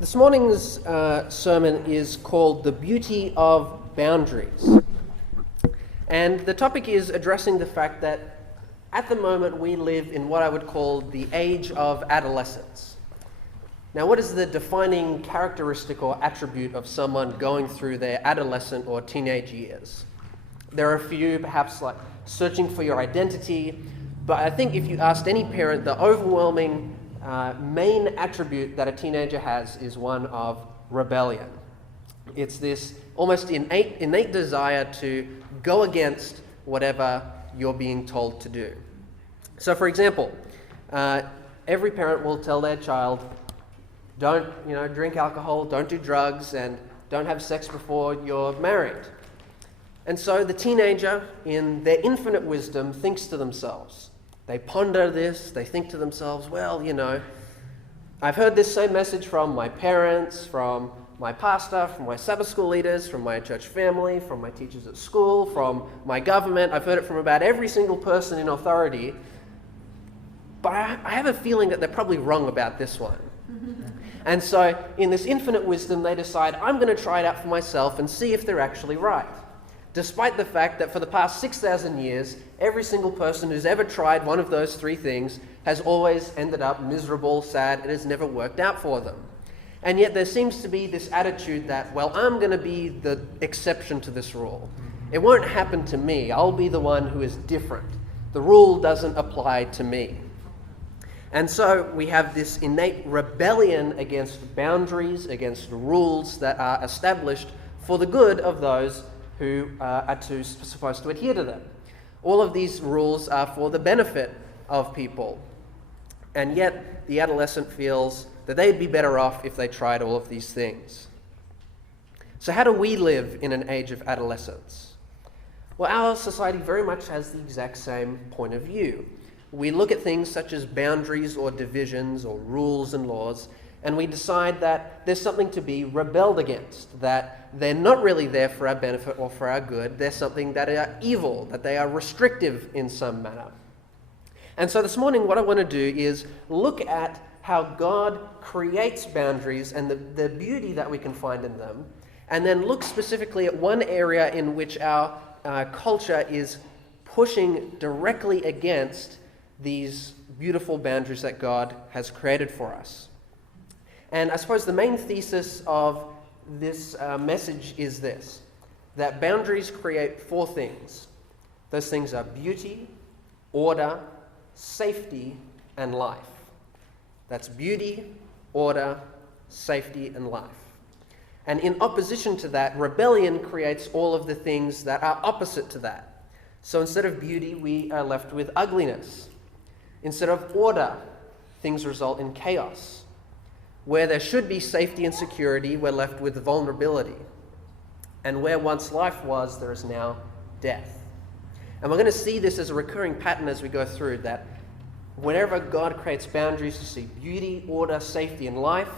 This morning's sermon is called The Beauty of Boundaries. And the topic is addressing the fact that at the moment we live in what I would call the age of adolescence. Now, what is the defining characteristic or attribute of someone going through their adolescent or teenage years? There are a few, perhaps like searching for your identity, but I think if you asked any parent, the overwhelming main attribute that a teenager has is one of rebellion. It's this almost innate desire to go against whatever you're being told to do. So, for example, every parent will tell their child, don't drink alcohol, don't do drugs, and don't have sex before you're married. And so the teenager, in their infinite wisdom, thinks to themselves, they ponder this, they think to themselves, well, I've heard this same message from my parents, from my pastor, from my Sabbath school leaders, from my church family, from my teachers at school, from my government. I've heard it from about every single person in authority. But I have a feeling that they're probably wrong about this one. And so in this infinite wisdom, they decide, I'm going to try it out for myself and see if they're actually right. Despite the fact that for the past 6,000 years, every single person who's ever tried one of those three things has always ended up miserable, sad, it has never worked out for them. And yet there seems to be this attitude that, well, I'm going to be the exception to this rule. It won't happen to me. I'll be the one who is different. The rule doesn't apply to me. And so we have this innate rebellion against boundaries, against rules that are established for the good of those who are supposed to adhere to them. All of these rules are for the benefit of people. And yet the adolescent feels that they'd be better off if they tried all of these things. So how do we live in an age of adolescence? Well, our society very much has the exact same point of view. We look at things such as boundaries or divisions or rules and laws, and we decide that there's something to be rebelled against, that they're not really there for our benefit or for our good. They're something that are evil, that they are restrictive in some manner. And so this morning what I want to do is look at how God creates boundaries and the beauty that we can find in them, and then look specifically at one area in which our culture is pushing directly against these beautiful boundaries that God has created for us. And I suppose the main thesis of this message is this, that boundaries create four things. Those things are beauty, order, safety, and life. That's beauty, order, safety, and life. And in opposition to that, rebellion creates all of the things that are opposite to that. So instead of beauty, we are left with ugliness. Instead of order, things result in chaos. Where there should be safety and security, we're left with vulnerability. And where once life was, there is now death. And we're going to see this as a recurring pattern as we go through, that whenever God creates boundaries, you see beauty, order, safety, and life,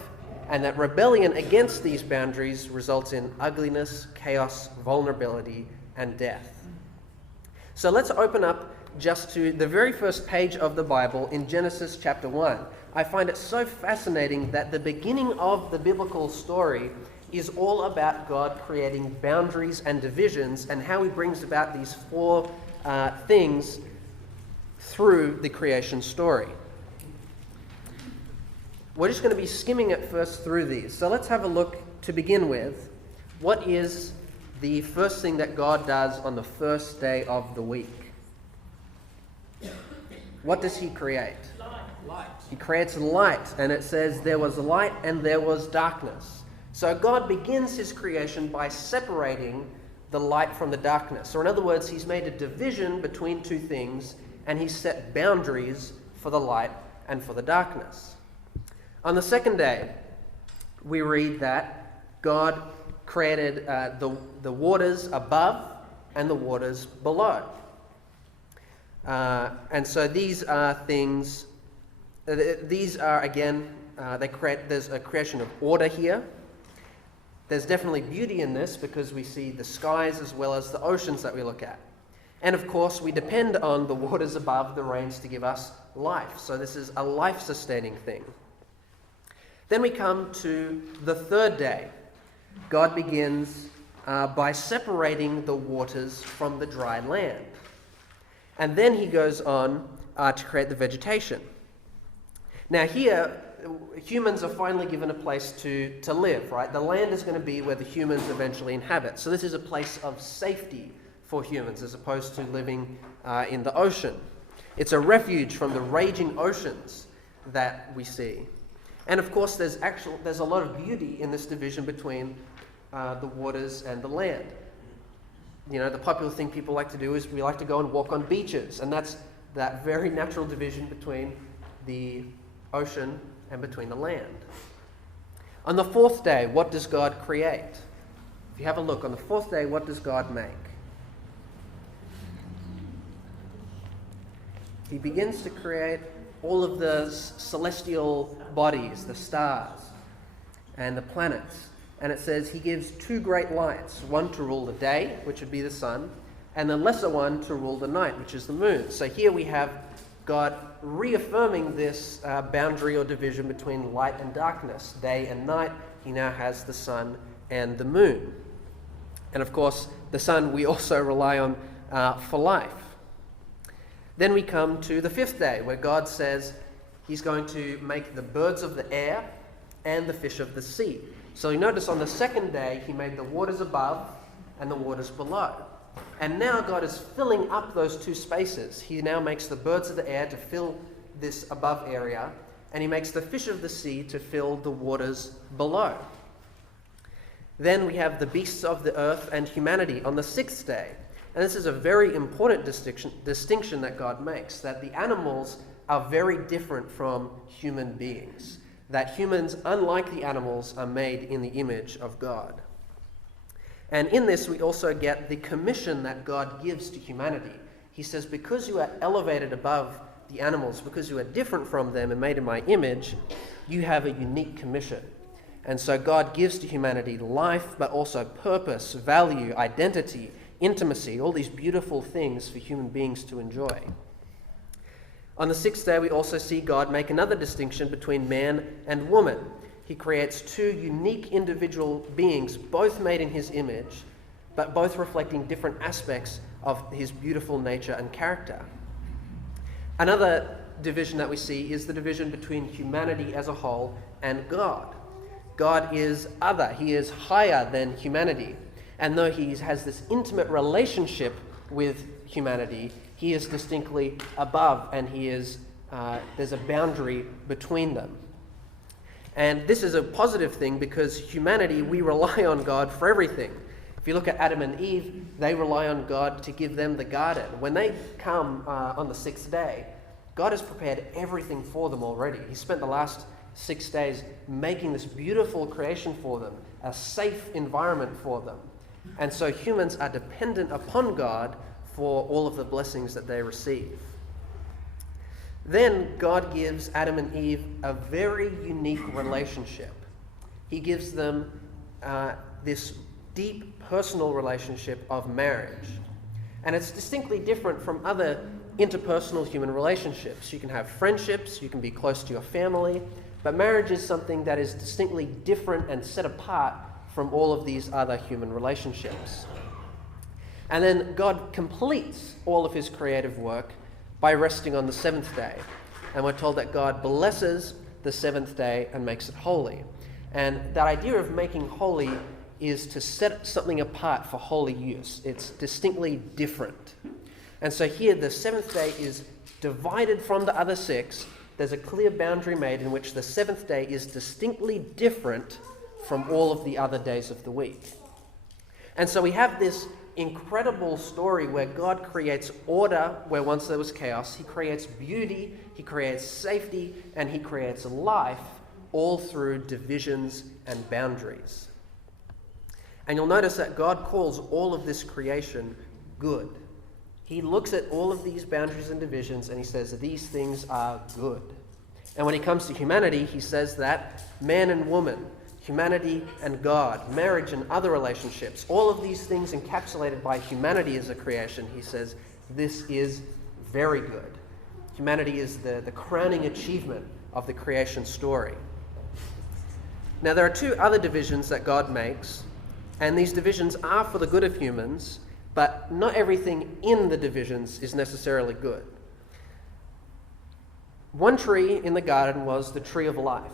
and that rebellion against these boundaries results in ugliness, chaos, vulnerability, and death. So let's open up just to the very first page of the Bible in Genesis chapter 1. I find it so fascinating that the beginning of the biblical story is all about God creating boundaries and divisions and how he brings about these four things through the creation story. We're just going to be skimming at first through these. So let's have a look to begin with. What is the first thing that God does on the first day of the week? What does he create? Light. He creates light, and it says there was light and there was darkness. So God begins his creation by separating the light from the darkness. Or in other words, he's made a division between two things, and he's set boundaries for the light and for the darkness. On the second day, we read that God created the waters above and the waters below. And so these are things, these are again, there's a creation of order here. There's definitely beauty in this because we see the skies as well as the oceans that we look at. And of course, we depend on the waters above, the rains, to give us life. So this is a life-sustaining thing. Then we come to the third day. God begins by separating the waters from the dry land. And then he goes on to create the vegetation. Now here, humans are finally given a place to live, right? The land is going to be where the humans eventually inhabit. So this is a place of safety for humans as opposed to living in the ocean. It's a refuge from the raging oceans that we see. And of course, there's a lot of beauty in this division between the waters and the land. You know, the popular thing people like to do is we like to go and walk on beaches, and that's that very natural division between the ocean and between the land. On the fourth day, what does God create? If you have a look, on the fourth day, what does God make? He begins to create all of the celestial bodies, the stars and the planets. And it says he gives two great lights, one to rule the day, which would be the sun, and the lesser one to rule the night, which is the moon. So here we have God reaffirming this boundary or division between light and darkness, day and night. He now has the sun and the moon. And of course, the sun we also rely on for life. Then we come to the fifth day, where God says he's going to make the birds of the air and the fish of the sea. So you notice on the second day, he made the waters above and the waters below. And now God is filling up those two spaces. He now makes the birds of the air to fill this above area, and he makes the fish of the sea to fill the waters below. Then we have the beasts of the earth and humanity on the sixth day. And this is a very important distinction that God makes, that the animals are very different from human beings. That humans, unlike the animals, are made in the image of God. And in this, we also get the commission that God gives to humanity. He says, because you are elevated above the animals, because you are different from them and made in my image, you have a unique commission. And so God gives to humanity life, but also purpose, value, identity, intimacy, all these beautiful things for human beings to enjoy. On the sixth day, we also see God make another distinction between man and woman. He creates two unique individual beings, both made in his image, but both reflecting different aspects of his beautiful nature and character. Another division that we see is the division between humanity as a whole and God. God is other. He is higher than humanity. And though he has this intimate relationship with humanity, he is distinctly above, and there's a boundary between them. And this is a positive thing because humanity, we rely on God for everything. If you look at Adam and Eve, they rely on God to give them the garden. When they come on the sixth day, God has prepared everything for them already. He spent the last 6 days making this beautiful creation for them, a safe environment for them. And so humans are dependent upon God for all of the blessings that they receive. Then God gives Adam and Eve a very unique relationship. He gives them this deep personal relationship of marriage. And it's distinctly different from other interpersonal human relationships. You can have friendships, you can be close to your family, but marriage is something that is distinctly different and set apart from all of these other human relationships. And then God completes all of his creative work by resting on the seventh day. And we're told that God blesses the seventh day and makes it holy. And that idea of making holy is to set something apart for holy use. It's distinctly different. And so here the seventh day is divided from the other 6. There's a clear boundary made in which the seventh day is distinctly different from all of the other days of the week. And so we have this incredible story where God creates order where once there was chaos. He creates beauty, he creates safety, and he creates life, all through divisions and boundaries. And you'll notice that God calls all of this creation good. He looks at all of these boundaries and divisions and he says, these things are good. And when he comes to humanity, he says that man and woman, humanity and God, marriage and other relationships, all of these things encapsulated by humanity as a creation, he says, this is very good. Humanity is the crowning achievement of the creation story. Now, there are two other divisions that God makes, and these divisions are for the good of humans, but not everything in the divisions is necessarily good. One tree in the garden was the tree of life,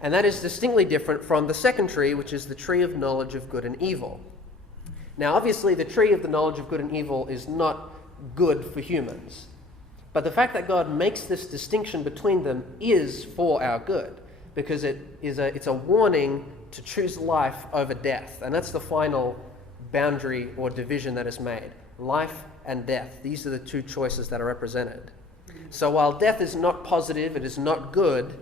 and that is distinctly different from the second tree, which is the tree of knowledge of good and evil. Now, obviously, the tree of the knowledge of good and evil is not good for humans, but the fact that God makes this distinction between them is for our good, because it's a warning to choose life over death, and that's the final boundary or division that is made. Life and death, these are the two choices that are represented. So while death is not positive, it is not good,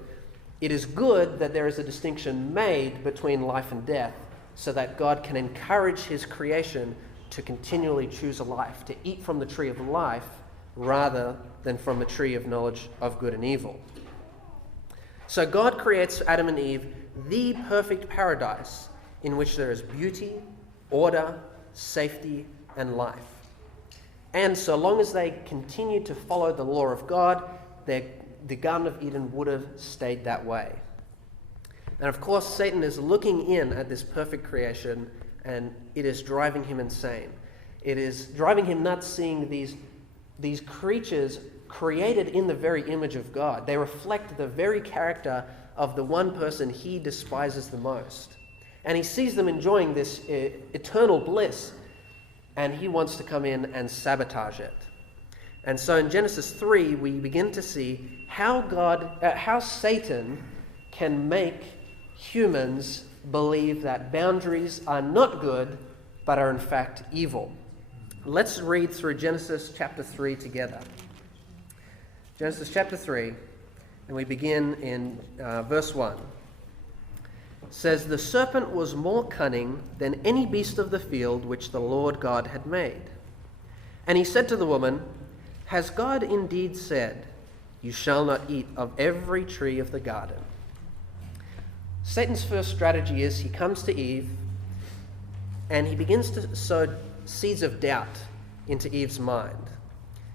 it is good that there is a distinction made between life and death, so that God can encourage his creation to continually choose a life, to eat from the tree of life rather than from the tree of knowledge of good and evil. So God creates Adam and Eve the perfect paradise in which there is beauty, order, safety, and life. And so long as they continue to follow the law of God, the Garden of Eden would have stayed that way. And of course, Satan is looking in at this perfect creation, and it is driving him insane. It is driving him nuts seeing these creatures created in the very image of God. They reflect the very character of the one person he despises the most. And he sees them enjoying this eternal bliss, and he wants to come in and sabotage it. And so in Genesis 3, we begin to see how Satan can make humans believe that boundaries are not good, but are in fact evil. Let's read through Genesis chapter 3 together. Genesis chapter 3, and we begin in verse 1. It says, "The serpent was more cunning than any beast of the field which the Lord God had made. And he said to the woman, 'Has God indeed said, you shall not eat of every tree of the garden?'" Satan's first strategy is he comes to Eve and he begins to sow seeds of doubt into Eve's mind.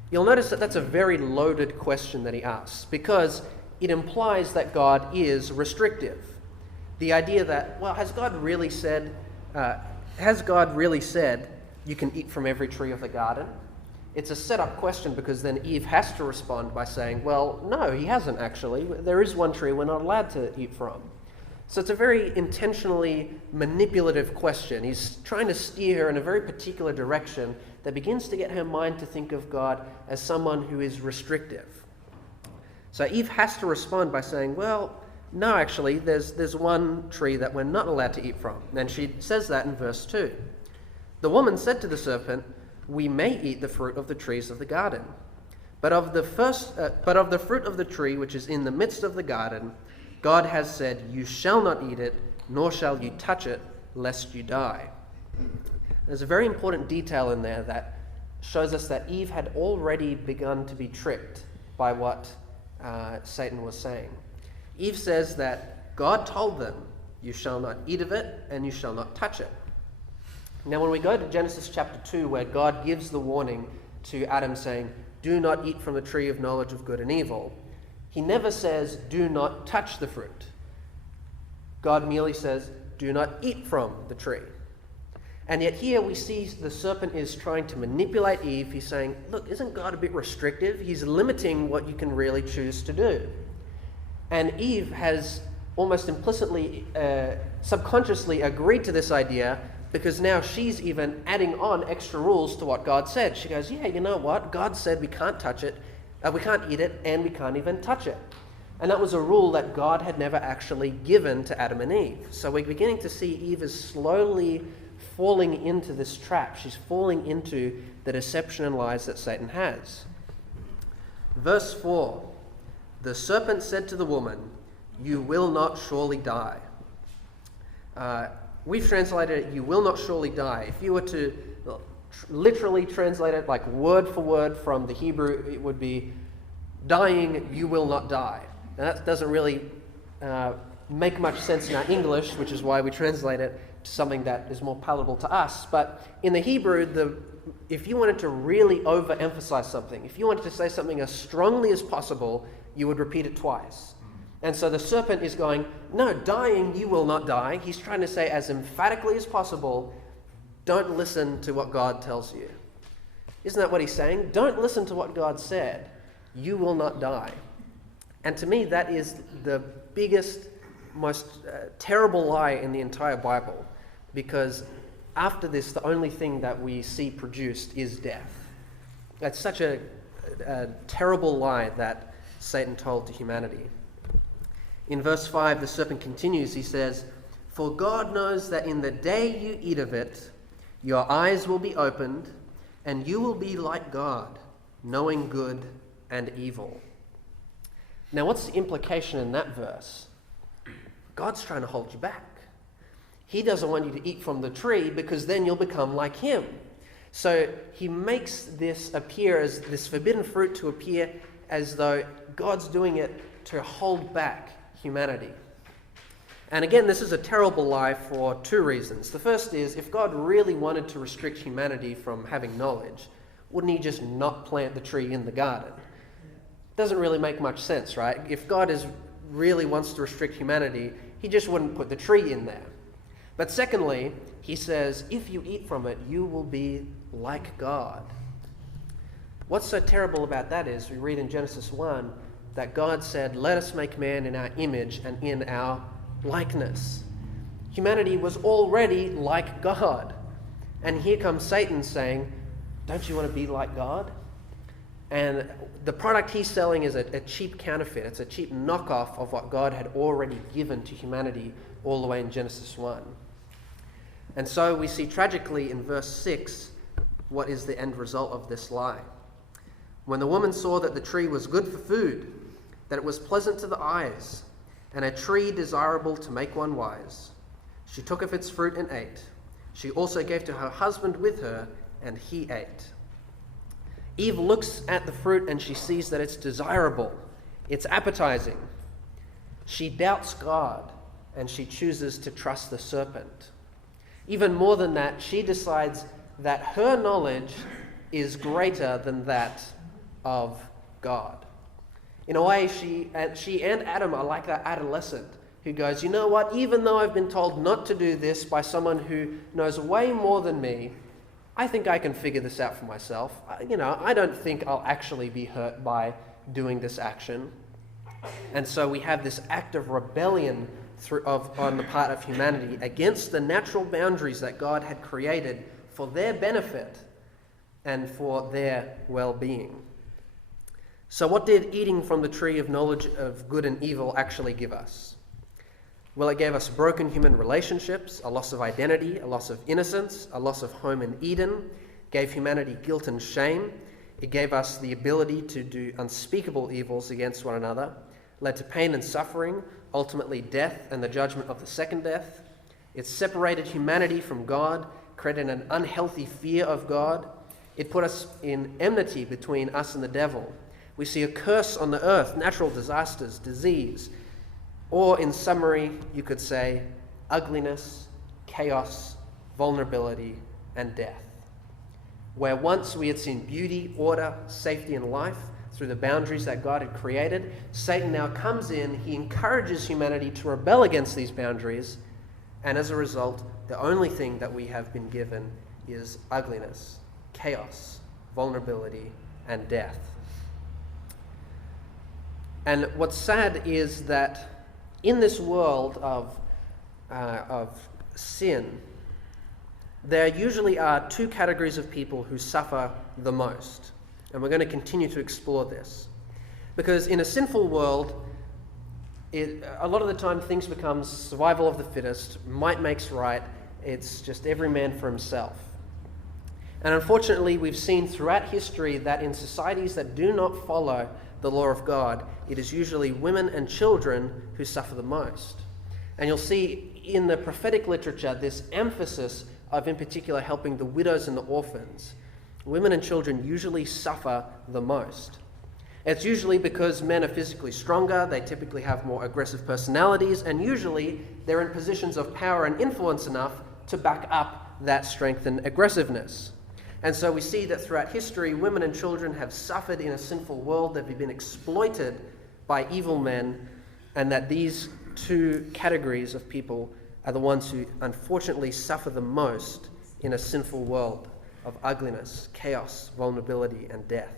You'll notice that that's a very loaded question that he asks, because it implies that God is restrictive. The idea that, well, has God really said you can eat from every tree of the garden? It's a set-up question, because then Eve has to respond by saying, well, no, he hasn't actually. There is one tree we're not allowed to eat from. So it's a very intentionally manipulative question. He's trying to steer her in a very particular direction that begins to get her mind to think of God as someone who is restrictive. So Eve has to respond by saying, well, no, actually, there's one tree that we're not allowed to eat from. And she says that in verse 2. "The woman said to the serpent, 'We may eat the fruit of the trees of the garden. But of the fruit of the tree which is in the midst of the garden, God has said, you shall not eat it, nor shall you touch it, lest you die.'" There's a very important detail in there that shows us that Eve had already begun to be tricked by what Satan was saying. Eve says that God told them, you shall not eat of it, and you shall not touch it. Now, when we go to Genesis chapter 2, where God gives the warning to Adam saying, do not eat from the tree of knowledge of good and evil, he never says, do not touch the fruit. God merely says, do not eat from the tree. And yet here we see the serpent is trying to manipulate Eve. He's saying, look, isn't God a bit restrictive? He's limiting what you can really choose to do. And Eve has almost implicitly, subconsciously agreed to this idea, because now she's even adding on extra rules to what God said. She goes, yeah, you know what? God said we can't touch it, we can't eat it, and we can't even touch it. And that was a rule that God had never actually given to Adam and Eve. So we're beginning to see Eve is slowly falling into this trap. She's falling into the deception and lies that Satan has. Verse 4, "The serpent said to the woman, you will not surely die." We've translated it, "you will not surely die." If you were to literally translate it like word for word from the Hebrew, it would be, "Dying, you will not die." Now that doesn't really make much sense in our English, which is why we translate it to something that is more palatable to us. But in the Hebrew, if you wanted to really overemphasize something, if you wanted to say something as strongly as possible, you would repeat it twice. And so the serpent is going, no, dying you will not die. He's trying to say as emphatically as possible, don't listen to what God tells you. Isn't that what he's saying? Don't listen to what God said. You will not die. And to me, that is the biggest, most terrible lie in the entire Bible, because after this, the only thing that we see produced is death. That's such a terrible lie that Satan told to humanity. In verse 5, the serpent continues. He says, "For God knows that in the day you eat of it, your eyes will be opened, and you will be like God, knowing good and evil." Now, what's the implication in that verse? God's trying to hold you back. He doesn't want you to eat from the tree because then you'll become like him. So he makes this appear as this forbidden fruit to appear as though God's doing it to hold back humanity. And again, this is a terrible lie for two reasons. The first is, if God really wanted to restrict humanity from having knowledge, wouldn't he just not plant the tree in the garden? Doesn't really make much sense, right? If God really wants to restrict humanity, he just wouldn't put the tree in there. But secondly, he says, if you eat from it, you will be like God. What's so terrible about that is, we read in Genesis 1 that God said, "Let us make man in our image and in our likeness." Humanity was already like God. And here comes Satan saying, don't you want to be like God? And the product he's selling is a cheap counterfeit. It's a cheap knockoff of what God had already given to humanity all the way in Genesis 1. And so we see tragically in verse 6 what is the end result of this lie. "When the woman saw that the tree was good for food, that it was pleasant to the eyes, and a tree desirable to make one wise, she took of its fruit and ate. She also gave to her husband with her, and he ate." Eve looks at the fruit and she sees that it's desirable, it's appetizing. She doubts God and she chooses to trust the serpent. Even more than that, she decides that her knowledge is greater than that of God. In a way, she and Adam are like that adolescent who goes, you know what, even though I've been told not to do this by someone who knows way more than me, I think I can figure this out for myself. I don't think I'll actually be hurt by doing this action. And so we have this act of rebellion on the part of humanity against the natural boundaries that God had created for their benefit and for their well-being. So what did eating from the tree of knowledge of good and evil actually give us? Well, it gave us broken human relationships, a loss of identity, a loss of innocence, a loss of home in Eden, gave humanity guilt and shame. It gave us the ability to do unspeakable evils against one another, led to pain and suffering, ultimately death and the judgment of the second death. It separated humanity from God, created an unhealthy fear of God. It put us in enmity between us and the devil. We see a curse on the earth, natural disasters, disease, or in summary, you could say, ugliness, chaos, vulnerability, and death. Where once we had seen beauty, order, safety, and life through the boundaries that God had created, Satan now comes in, he encourages humanity to rebel against these boundaries, and as a result, the only thing that we have been given is ugliness, chaos, vulnerability, and death. And what's sad is that in this world of sin, there usually are two categories of people who suffer the most. And we're going to continue to explore this. Because in a sinful world, a lot of the time things become survival of the fittest, might makes right, it's just every man for himself. And unfortunately, we've seen throughout history that in societies that do not follow the law of God, it is usually women and children who suffer the most. And you'll see in the prophetic literature this emphasis of, in particular, helping the widows and the orphans. Women and children usually suffer the most. It's usually because men are physically stronger, they typically have more aggressive personalities, and usually they're in positions of power and influence enough to back up that strength and aggressiveness. And so we see that throughout history, women and children have suffered in a sinful world. They've been exploited by evil men and that these two categories of people are the ones who unfortunately suffer the most in a sinful world of ugliness, chaos, vulnerability, and death.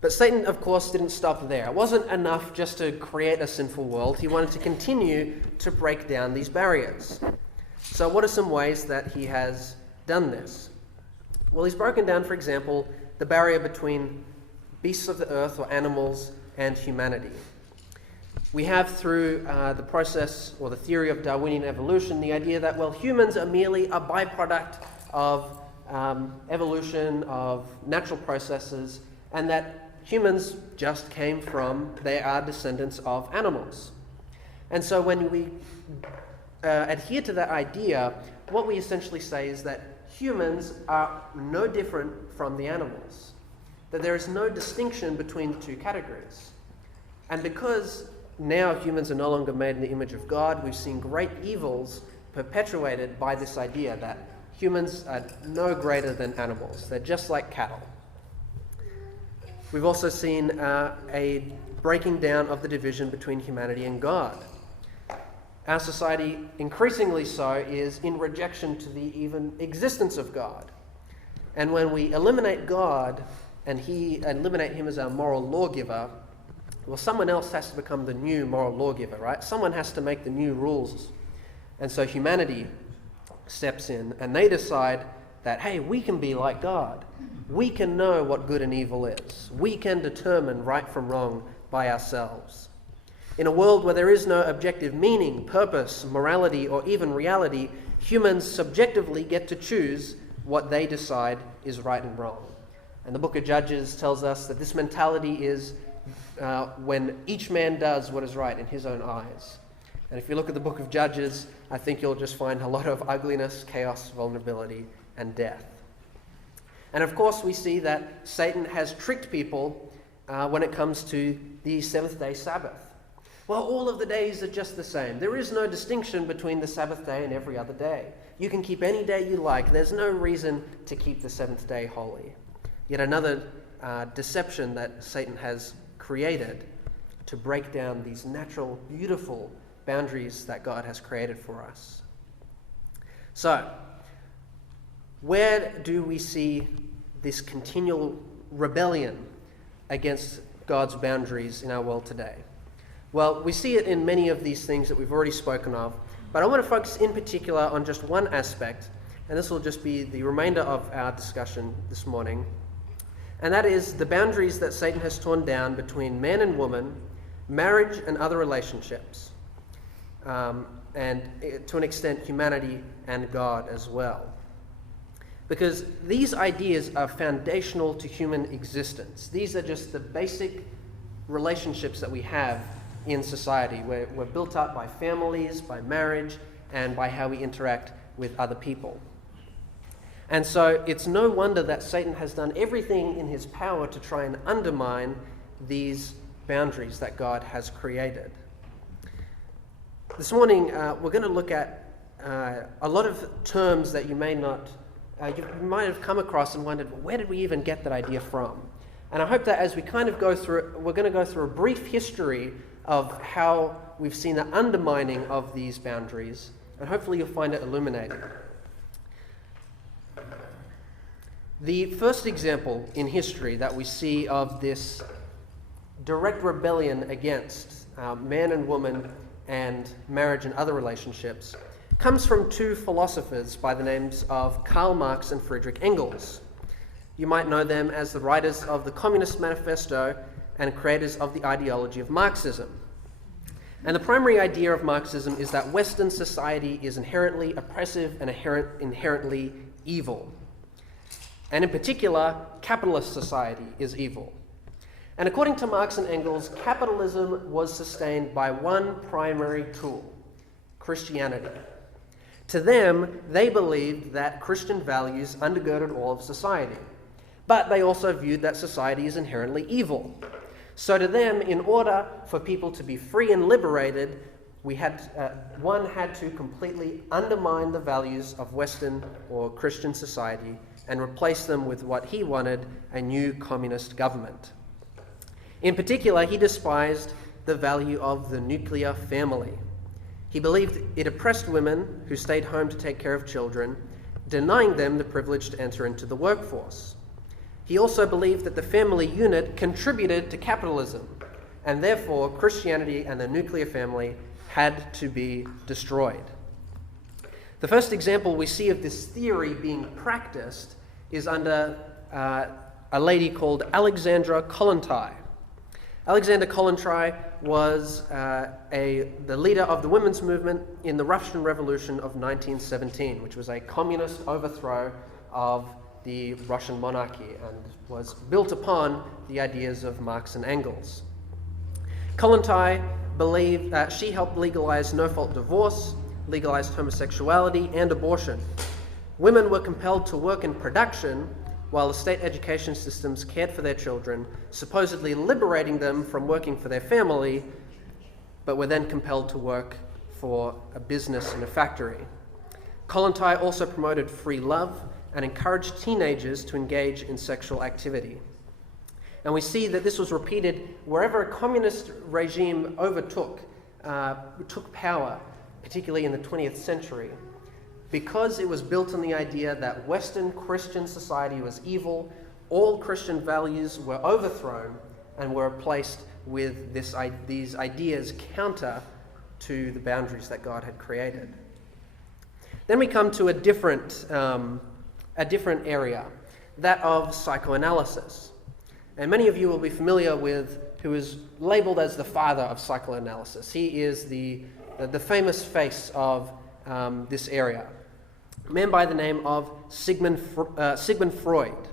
But Satan, of course, didn't stop there. It wasn't enough just to create a sinful world. He wanted to continue to break down these barriers. So what are some ways that he has done this? Well, he's broken down, for example, the barrier between beasts of the earth or animals and humanity. We have through the process or the theory of Darwinian evolution the idea that, well, humans are merely a byproduct of evolution, of natural processes, and that humans just came from, they are descendants of animals. And so when we adhere to that idea, what we essentially say is that humans are no different from the animals, that there is no distinction between the two categories. And because now humans are no longer made in the image of God, we've seen great evils perpetuated by this idea that humans are no greater than animals. They're just like cattle. We've also seen a breaking down of the division between humanity and God. Our society, increasingly so, is in rejection to the even existence of God. And when we eliminate God and eliminate him as our moral lawgiver, well, someone else has to become the new moral lawgiver, right? Someone has to make the new rules. And so humanity steps in and they decide that, hey, we can be like God. We can know what good and evil is. We can determine right from wrong by ourselves. In a world where there is no objective meaning, purpose, morality, or even reality, humans subjectively get to choose what they decide is right and wrong. And the book of Judges tells us that this mentality is when each man does what is right in his own eyes. And if you look at the book of Judges, I think you'll just find a lot of ugliness, chaos, vulnerability, and death. And of course, we see that Satan has tricked people when it comes to the seventh-day Sabbath. Well, all of the days are just the same. There is no distinction between the Sabbath day and every other day. You can keep any day you like. There's no reason to keep the seventh day holy. Yet another deception that Satan has created to break down these natural, beautiful boundaries that God has created for us. So, where do we see this continual rebellion against God's boundaries in our world today? Well, we see it in many of these things that we've already spoken of, but I want to focus in particular on just one aspect, and this will just be the remainder of our discussion this morning, and that is the boundaries that Satan has torn down between man and woman, marriage and other relationships, and to an extent humanity and God as well. Because these ideas are foundational to human existence. These are just the basic relationships that we have in society. We're built up by families, by marriage, and by how we interact with other people. And so it's no wonder that Satan has done everything in his power to try and undermine these boundaries that God has created. This morning, we're going to look at a lot of terms that you might have come across and wondered, well, where did we even get that idea from? And I hope that as we kind of go through it, we're going to go through a brief history of how we've seen the undermining of these boundaries, and hopefully you'll find it illuminating. The first example in history that we see of this direct rebellion against man and woman and marriage and other relationships comes from two philosophers by the names of Karl Marx and Friedrich Engels. You might know them as the writers of the Communist Manifesto and creators of the ideology of Marxism. And the primary idea of Marxism is that Western society is inherently oppressive and inherently evil. And in particular, capitalist society is evil. And according to Marx and Engels, capitalism was sustained by one primary tool, Christianity. To them, they believed that Christian values undergirded all of society. But they also viewed that society is inherently evil. So to them, in order for people to be free and liberated, one had to completely undermine the values of Western or Christian society and replace them with what he wanted, a new communist government. In particular, he despised the value of the nuclear family. He believed it oppressed women who stayed home to take care of children, denying them the privilege to enter into the workforce. He also believed that the family unit contributed to capitalism, and therefore Christianity and the nuclear family had to be destroyed. The first example we see of this theory being practiced is under a lady called Alexandra Kollontai. Alexandra Kollontai was the leader of the women's movement in the Russian Revolution of 1917, which was a communist overthrow of the Russian monarchy and was built upon the ideas of Marx and Engels. Kollontai believed that she helped legalize no-fault divorce, legalized homosexuality and abortion. Women were compelled to work in production while the state education systems cared for their children, supposedly liberating them from working for their family, but were then compelled to work for a business in a factory. Kollontai also promoted free love and encouraged teenagers to engage in sexual activity. And we see that this was repeated wherever a communist regime took power, particularly in the 20th century, because it was built on the idea that Western Christian society was evil. All Christian values were overthrown and were replaced with these ideas counter to the boundaries that God had created. Then we come to a different area, that of psychoanalysis. And many of you will be familiar with who is labeled as the father of psychoanalysis. He is the famous face of this area, a man by the name of Sigmund Freud.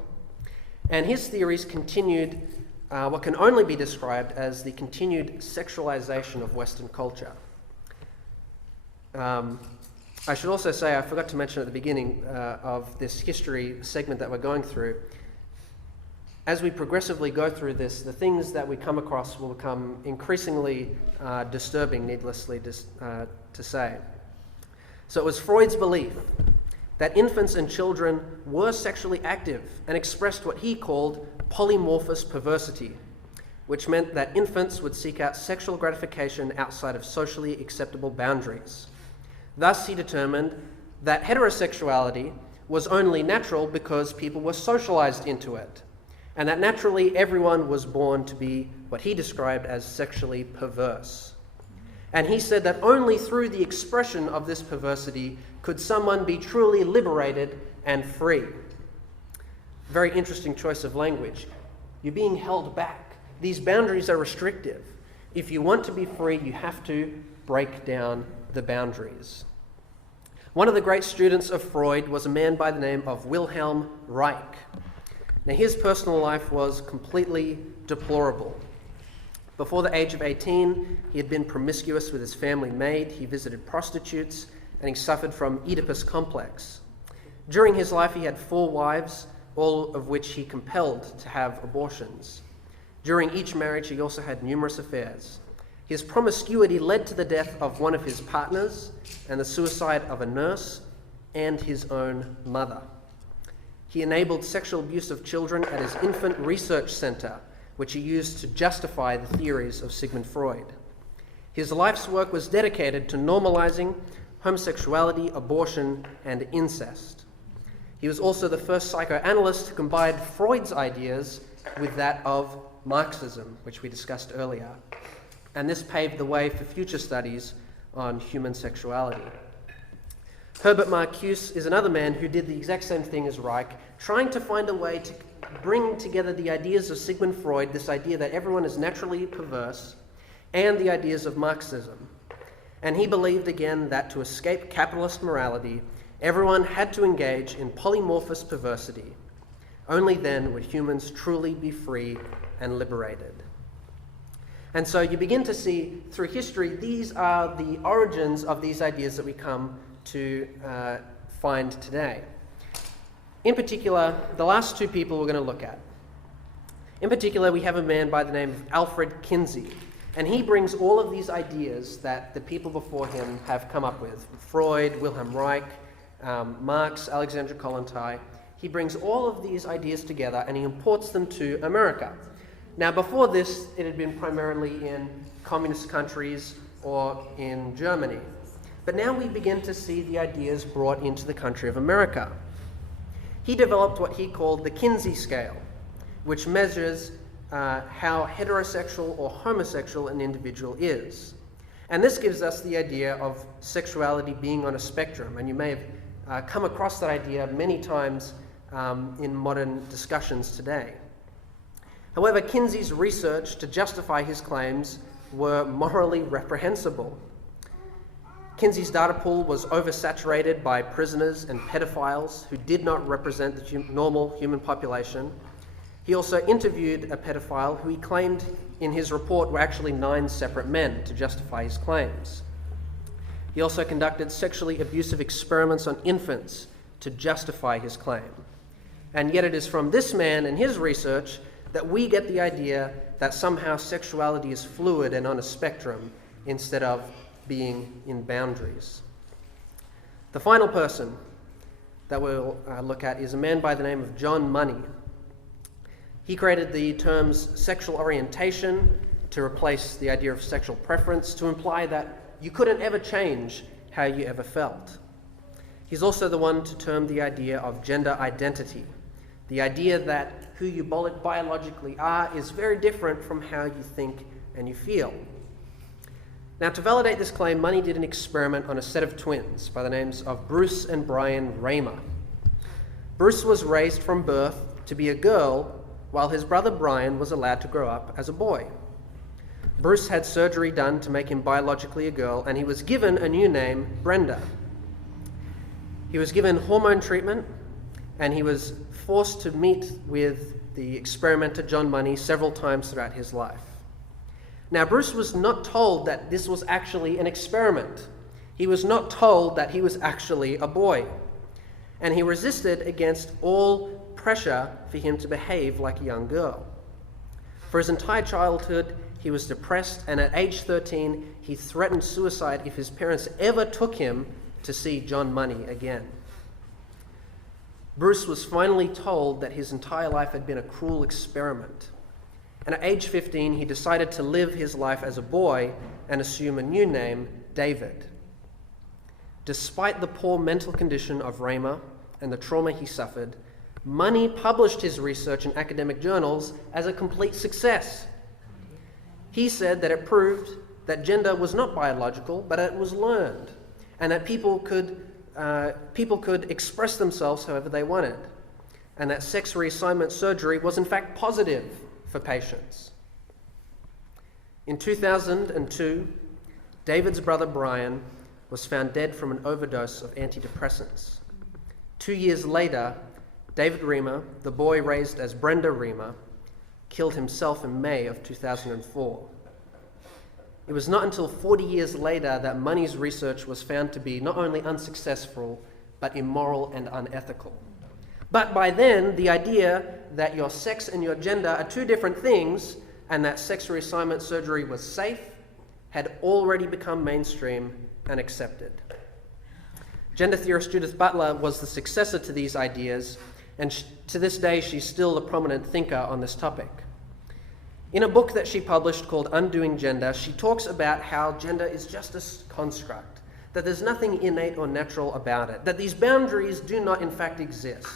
And his theories continued what can only be described as the continued sexualization of Western culture. I should also say, I forgot to mention at the beginning of this history segment that we're going through, as we progressively go through this, the things that we come across will become increasingly disturbing, needlessly to say. So it was Freud's belief that infants and children were sexually active and expressed what he called polymorphous perversity, which meant that infants would seek out sexual gratification outside of socially acceptable boundaries. Thus, he determined that heterosexuality was only natural because people were socialized into it, and that naturally everyone was born to be what he described as sexually perverse. And he said that only through the expression of this perversity could someone be truly liberated and free. Very interesting choice of language. You're being held back. These boundaries are restrictive. If you want to be free, you have to break down the boundaries. One of the great students of Freud was a man by the name of WILHELM REICH. Now, his personal life was completely deplorable. Before the age of 18, he had been promiscuous with his family maid, he visited prostitutes, and he suffered from Oedipus complex. During his life, he had 4 wives, all of which he compelled to have abortions. During each marriage, he also had numerous affairs. His promiscuity led to the death of one of his partners and the suicide of a nurse and his own mother. He enabled sexual abuse of children at his infant research center, which he used to justify the theories of Sigmund Freud. His life's work was dedicated to normalizing homosexuality, abortion, and incest. He was also the first psychoanalyst to combine Freud's ideas with that of Marxism, which we discussed earlier. And this paved the way for future studies on human sexuality. Herbert Marcuse is another man who did the exact same thing as Reich, trying to find a way to bring together the ideas of Sigmund Freud, this idea that everyone is naturally perverse, and the ideas of Marxism. And he believed again that to escape capitalist morality, everyone had to engage in polymorphous perversity. Only then would humans truly be free and liberated. And so you begin to see through history, these are the origins of these ideas that we come to find today. In particular, the last 2 people we're going to look at. In particular, we have a man by the name of ALFRED KINSEY, and he brings all of these ideas that the people before him have come up with. Freud, Wilhelm Reich, Marx, Alexandra Kollontai. He brings all of these ideas together and he imports them to America. Now, before this, it had been primarily in communist countries or in Germany. But now we begin to see the ideas brought into the country of America. He developed what he called the KINSEY scale, which measures how heterosexual or homosexual an individual is. And this gives us the idea of sexuality being on a spectrum. And you may have come across that idea many times in modern discussions today. However, Kinsey's research to justify his claims were morally reprehensible. Kinsey's data pool was oversaturated by prisoners and pedophiles who did not represent the normal human population. He also interviewed a pedophile who he claimed in his report were actually 9 separate men to justify his claims. He also conducted sexually abusive experiments on infants to justify his claim. And yet it is from this man and his research that we get the idea that somehow sexuality is fluid and on a spectrum instead of being in boundaries. The final person that we'll look at is a man by the name of John Money. He created the terms sexual orientation to replace the idea of sexual preference, to imply that you couldn't ever change how you ever felt. He's also the one to term the idea of gender identity, the idea that who you biologically are is very different from how you think and you feel. Now, to validate this claim, Money did an experiment on a set of twins by the names of Bruce and Brian Raymer. Bruce was raised from birth to be a girl, while his brother Brian was allowed to grow up as a boy. Bruce had surgery done to make him biologically a girl, and he was given a new name, Brenda. He was given hormone treatment, and he was forced to meet with the experimenter John Money several times throughout his life. Now, Bruce was not told that this was actually an experiment. He was not told that he was actually a boy. And he resisted against all pressure for him to behave like a young girl. For his entire childhood, he was depressed, and at age 13, he threatened suicide if his parents ever took him to see John Money again. Bruce was finally told that his entire life had been a cruel experiment. And at age 15, he decided to live his life as a boy and assume a new name, David. Despite the poor mental condition of Raymer and the trauma he suffered, Money published his research in academic journals as a complete success. He said that it proved that gender was not biological, but it was learned, and that people could express themselves however they wanted, and that sex reassignment surgery was in fact positive for patients. In 2002, David's brother Brian was found dead from an overdose of antidepressants. 2 years later, David Raymer, the boy raised as Brenda Raymer, killed himself in May of 2004. It was not until 40 years later that Money's research was found to be not only unsuccessful, but immoral and unethical. But by then, the idea that your sex and your gender are two different things and that sex reassignment surgery was safe had already become mainstream and accepted. Gender theorist Judith Butler was the successor to these ideas, and to this day she's still a prominent thinker on this topic. In a book that she published called Undoing Gender, she talks about how gender is just a construct, that there's nothing innate or natural about it, that these boundaries do not in fact exist,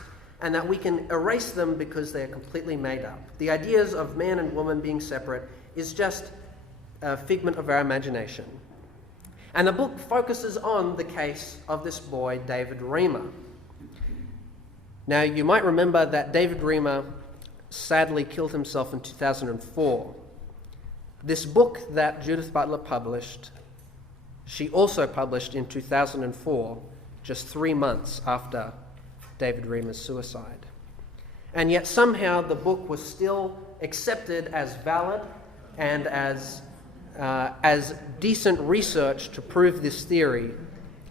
and that we can erase them because they are completely made up. The ideas of man and woman being separate is just a figment of our imagination. And the book focuses on the case of this boy, David Raymer. Now, you might remember that David Raymer sadly killed himself in 2004. This book that Judith Butler published, she also published in 2004, just 3 months after David Raymer's suicide. And yet somehow the book was still accepted as valid and as decent research to prove this theory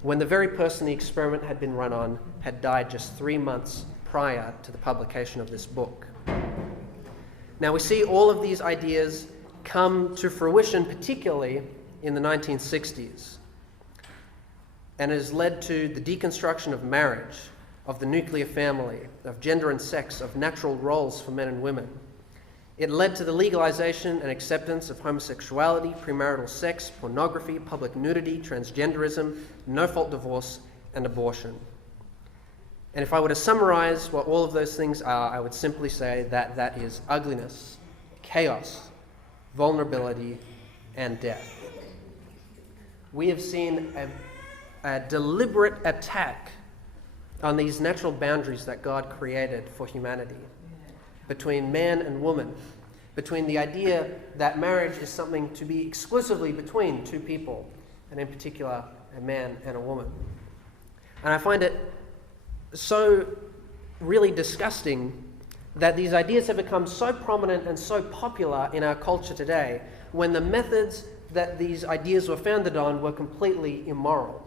when the very person the experiment had been run on had died just 3 months prior to the publication of this book. Now, we see all of these ideas come to fruition, particularly in the 1960s, and it has led to the deconstruction of marriage, of the nuclear family, of gender and sex, of natural roles for men and women. It led to the legalization and acceptance of homosexuality, premarital sex, pornography, public nudity, transgenderism, no-fault divorce, and abortion. And if I were to summarize what all of those things are, I would simply say that that is ugliness, chaos, vulnerability, and death. We have seen a deliberate attack on these natural boundaries that God created for humanity, between man and woman, between the idea that marriage is something to be exclusively between two people, and in particular, a man and a woman. And I find it so really disgusting that these ideas have become so prominent and so popular in our culture today, when the methods that these ideas were founded on were completely immoral,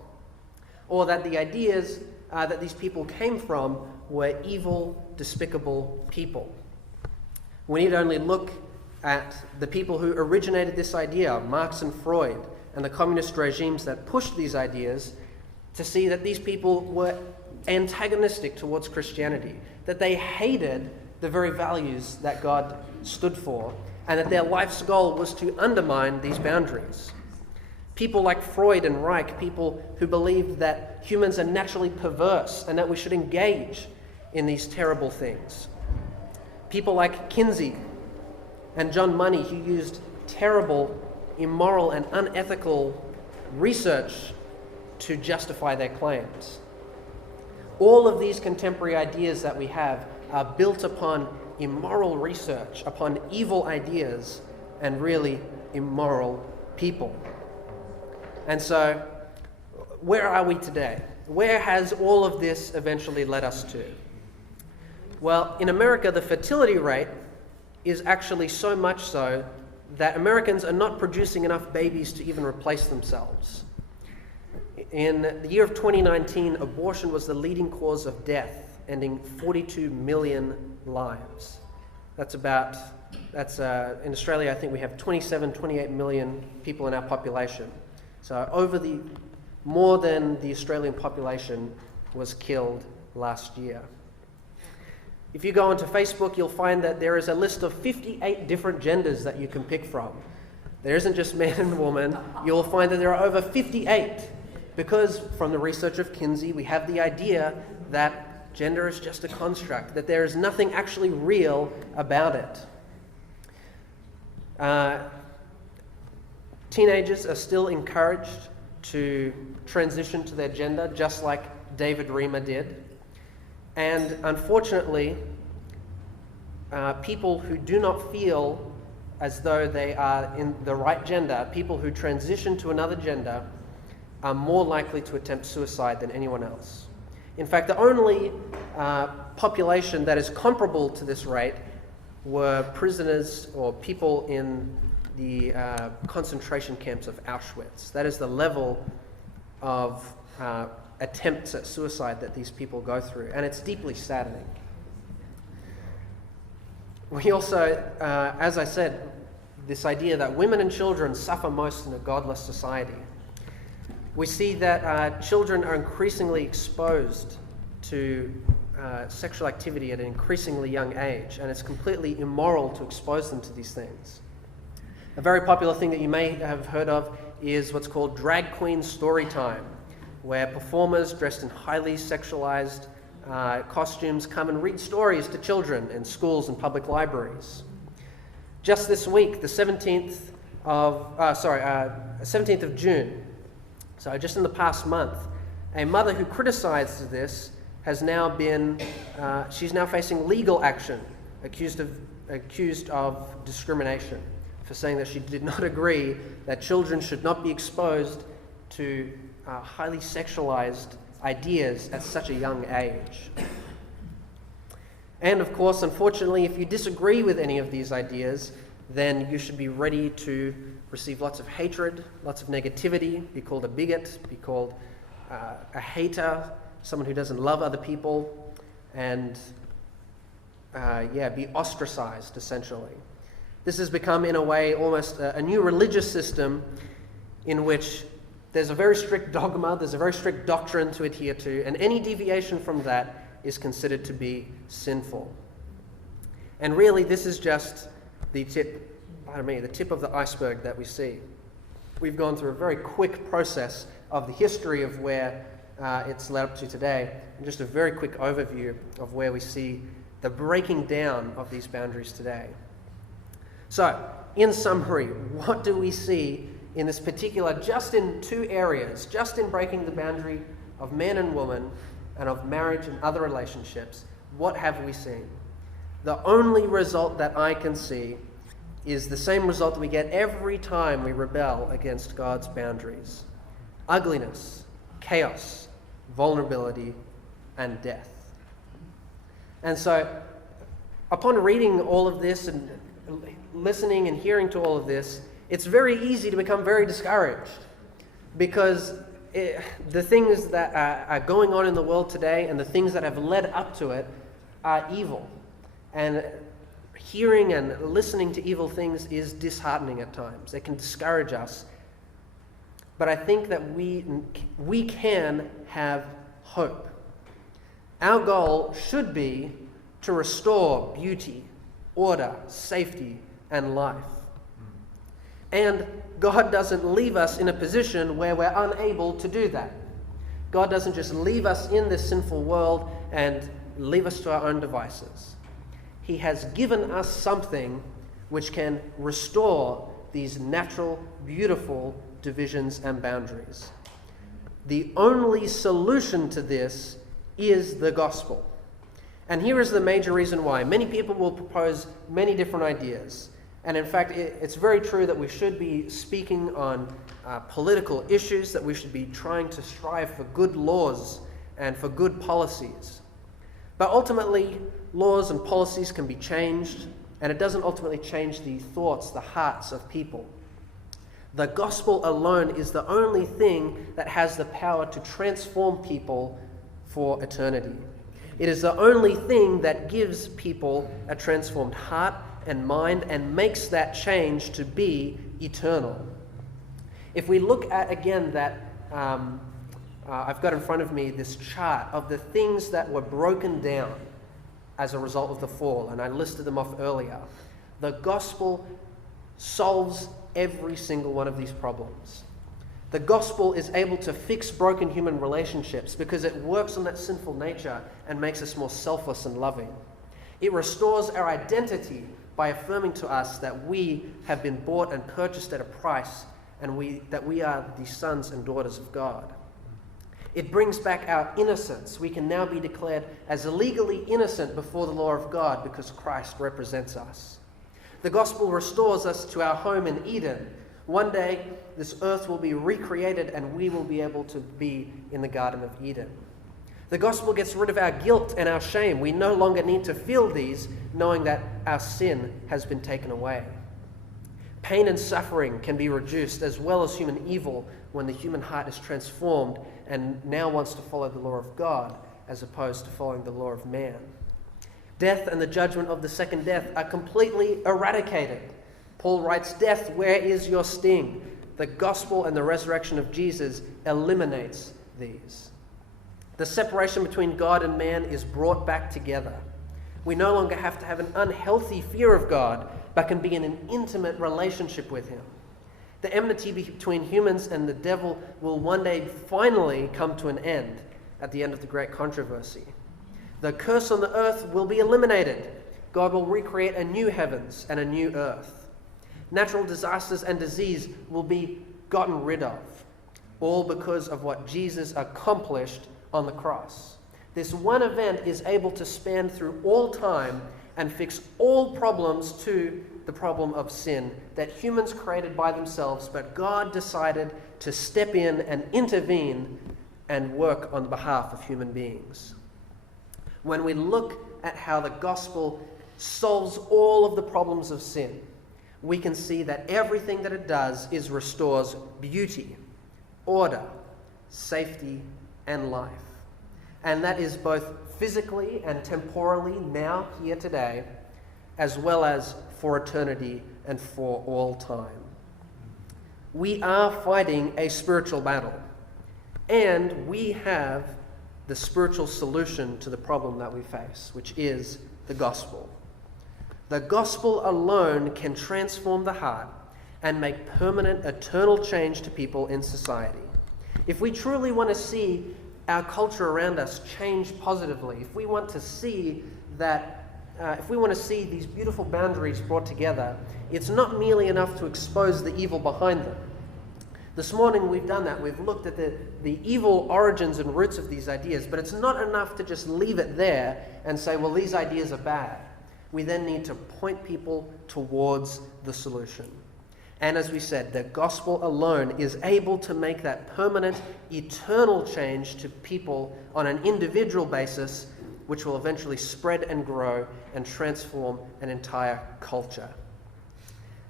or that the ideas that these people came from were evil, despicable people. We need only look at the people who originated this idea, Marx and Freud, and the communist regimes that pushed these ideas, to see that these people were antagonistic towards Christianity, that they hated the very values that God stood for, and that their life's goal was to undermine these boundaries. People like Freud and Reich, people who believed that humans are naturally perverse and that we should engage in these terrible things. People like KINSEY and John Money, who used terrible, immoral, and unethical research to justify their claims. All of these contemporary ideas that we have are built upon immoral research, upon evil ideas, and really immoral people. And so, where are we today? Where has all of this eventually led us to? Well, in America, the fertility rate is actually so much so that Americans are not producing enough babies to even replace themselves. In the year of 2019, abortion was the leading cause of death, ending 42 million lives. In Australia, I think we have 28 million people in our population. So more than the Australian population was killed last year. If you go onto Facebook, you'll find that there is a list of 58 different genders that you can pick from. There isn't just man and woman. You'll find that there are over 58, because from the research of Kinsey, we have the idea that gender is just a construct, that there is nothing actually real about it. Teenagers are still encouraged to transition to their gender, just like David Reimer did. And unfortunately, people who do not feel as though they are in the right gender, people who transition to another gender, are more likely to attempt suicide than anyone else. In fact, the only population that is comparable to this rate were prisoners or people in the concentration camps of Auschwitz. That is the level of attempts at suicide that these people go through, and it's deeply saddening. We also, as I said, this idea that women and children suffer most in a godless society. We see that children are increasingly exposed to sexual activity at an increasingly young age, and it's completely immoral to expose them to these things. A very popular thing that you may have heard of is what's called drag queen story time, where performers dressed in highly sexualized costumes come and read stories to children in schools and public libraries. Just this week, the 17th of June, so just in the past month, a mother who criticized this has now been, she's now facing legal action, accused of discrimination, for saying that she did not agree that children should not be exposed to highly sexualized ideas at such a young age. And of course, unfortunately, if you disagree with any of these ideas, then you should be ready to receive lots of hatred, lots of negativity, be called a bigot, be called a hater, someone who doesn't love other people, and be ostracized, essentially. This has become, in a way, almost a new religious system in which there's a very strict dogma, there's a very strict doctrine to adhere to, and any deviation from that is considered to be sinful. And really, this is just the tip of the iceberg that we see. We've gone through a very quick process of the history of where it's led up to today, and just a very quick overview of where we see the breaking down of these boundaries today. So, in summary, what do we see in this particular, just in two areas, just in breaking the boundary of man and woman and of marriage and other relationships? What have we seen? The only result that I can see is the same result that we get every time we rebel against God's boundaries: ugliness, chaos, vulnerability, and death. And so, upon reading all of this and listening and hearing to all of this, it's very easy to become very discouraged, because the things that are going on in the world today and the things that have led up to it are evil. And hearing and listening to evil things is disheartening at times. It can discourage us. But I think that we can have hope. Our goal should be to restore beauty, order, safety, and life. And God doesn't leave us in a position where we're unable to do that. God doesn't just leave us in this sinful world and leave us to our own devices. He has given us something which can restore these natural, beautiful divisions and boundaries. The only solution to this is the gospel. And here is the major reason why. Many people will propose many different ideas. And in fact, it's very true that we should be speaking on political issues, that we should be trying to strive for good laws and for good policies. But ultimately, laws and policies can be changed, and it doesn't ultimately change the thoughts, the hearts of people. The gospel alone is the only thing that has the power to transform people for eternity. It is the only thing that gives people a transformed heart and mind and makes that change to be eternal. If we look at, again, that I've got in front of me this chart of the things that were broken down as a result of the fall, and I listed them off earlier. The gospel solves every single one of these problems. The gospel is able to fix broken human relationships because it works on that sinful nature and makes us more selfless and loving. It restores our identity by affirming to us that we have been bought and purchased at a price, and that we are the sons and daughters of God. It brings back our innocence. We can now be declared as legally innocent before the law of God because Christ represents us. The gospel restores us to our home in Eden. One day, this earth will be recreated and we will be able to be in the Garden of Eden. The gospel gets rid of our guilt and our shame. We no longer need to feel these, knowing that our sin has been taken away. Pain and suffering can be reduced, as well as human evil, when the human heart is transformed and now wants to follow the law of God as opposed to following the law of man. Death and the judgment of the second death are completely eradicated. Paul writes, "Death, where is your sting?" The gospel and the resurrection of Jesus eliminates these. The separation between God and man is brought back together. We no longer have to have an unhealthy fear of God, but can be in an intimate relationship with him. The enmity between humans and the devil will one day finally come to an end at the end of the great controversy. The curse on the earth will be eliminated. God will recreate a new heavens and a new earth. Natural disasters and disease will be gotten rid of, all because of what Jesus accomplished on the cross. This one event is able to span through all time and fix all problems to the problem of sin that humans created by themselves, but God decided to step in and intervene and work on behalf of human beings. When we look at how the gospel solves all of the problems of sin, we can see that everything that it does is restores beauty, order, safety, and life. And that is both physically and temporally now, here today, as well as for eternity and for all time. We are fighting a spiritual battle, and we have the spiritual solution to the problem that we face, which is the gospel. The gospel alone can transform the heart and make permanent, eternal change to people in society. If we truly want to see our culture around us change positively, if we want to see these beautiful boundaries brought together, it's not merely enough to expose the evil behind them. This morning we've done that. We've looked at the evil origins and roots of these ideas, but it's not enough to just leave it there and say, well, these ideas are bad. We then need to point people towards the solution. And as we said, the gospel alone is able to make that permanent, eternal change to people on an individual basis, which will eventually spread and grow and transform an entire culture.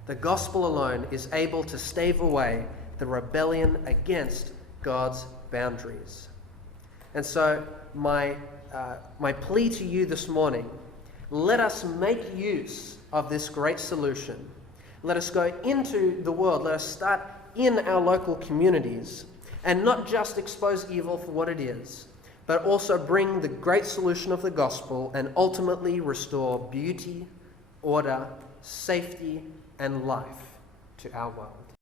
The gospel alone is able to stave away the rebellion against God's boundaries. And so my plea to you this morning, let us make use of this great solution. Let us go into the world. Let us start in our local communities and not just expose evil for what it is, but also bring the great solution of the gospel and ultimately restore beauty, order, safety, and life to our world.